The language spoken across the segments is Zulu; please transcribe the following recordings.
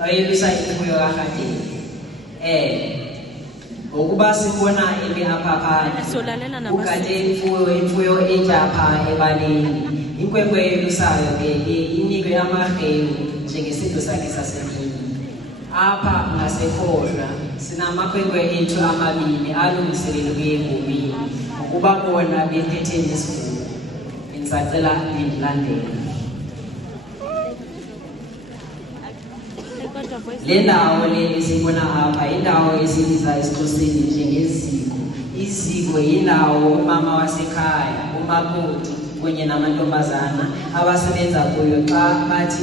ayelwisa imfuyo kaRhadeni. Ukuba sibona apha ukade imfuyo enjapha ebaleni, inkwenkwe elusayo ke inikwe amaRhewu njengesidlo sakhe sasemini. Apha ngasekhohla sinamakhwenkwe ethu amabini alungiselelwe ukuya engomeni, ukuba bona bephethe isivuno. Bendisacela nindilandele. Le ndawo le esibona apha yindawo esiyibiza esiXhoseni njengeziko. Iziko yindawo umama wasekhaya, umakoti kunye namantombazana abasebenza kuyo xa bathi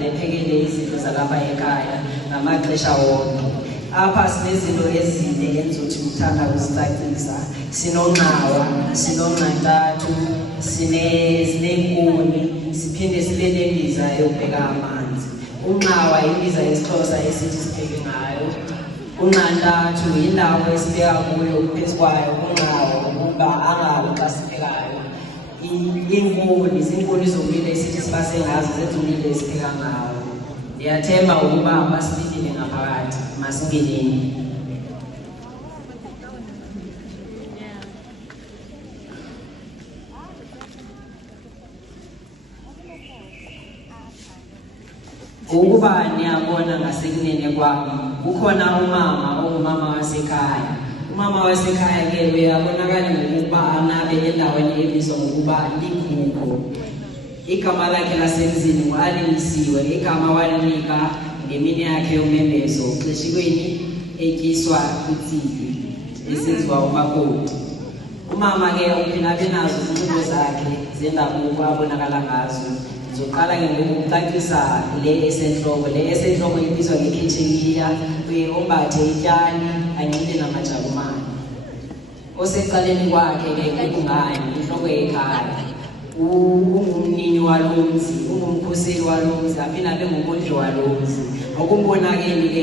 bephekele izidlo zalapha ekhaya ngamaxesha wonke. Apha sinezinto ezinde endizothi uthanda uzicacisa. Sinonqawa, sinonqantathu, sineenkuni, siphinde sibe nembiza yokubheka amanzi. Unqawa imbiza yesiXhosa esithi sipheke ngayo. Unqantathu yindawo esibeka kuyo phezu kwayo unqawa ukuba angawi xa siphekayo. Iinkuni ziinkuni zomlilo esithi sibase ngazo zenza umlilo esipheka ngawo. Ndiyathemba ukuba basilindile ngaphakathi, masingeneni. Ukuba niyabona ngasekunene kwami kukhona umama ongumama wasekhaya. Umama wasekhaya ke uyabonakala ngokuba anabe endaweni ebizwa ngokuba liGugu. Igama lakhe lasemzini nguAlinisiwe, igama walinika ngemini yakhe yomembezo xeshikweni etyiswa itsibi esenziwa umakoti. Umama ke uphinaphe nazo izinxibo zakhe zendabuko abonakala ngazo. Ndizoqala ke ngokucacisa le esentloko. Le esentloko ibizwa ngekhetshemiya, uye ombathe ityali anxibe namajarumani. Osecaleni kwakhe ke kungani intloko yekhaya, ungumnini walomzi, ungumkhuseli walomzi, aphinde abe ngumondli walomzi. Okumbonakeli ke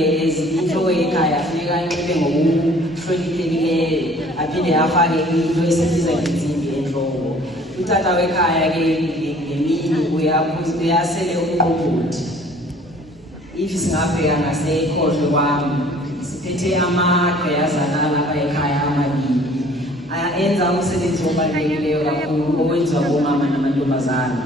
intloko yekhaya funeka anxibe ngokuhloniphekileyo, aphinde afake into esibiza ngentsimbi entloko. Utata wekhaya ke ngemini uyasele umqombothi. If singabheka ngasekhohlo kwami siphethe amagqiyazana lapha ekhaya amabili. Enza umsebenzi obalulekileyo kakhulu owenziwa bomama namantombazana.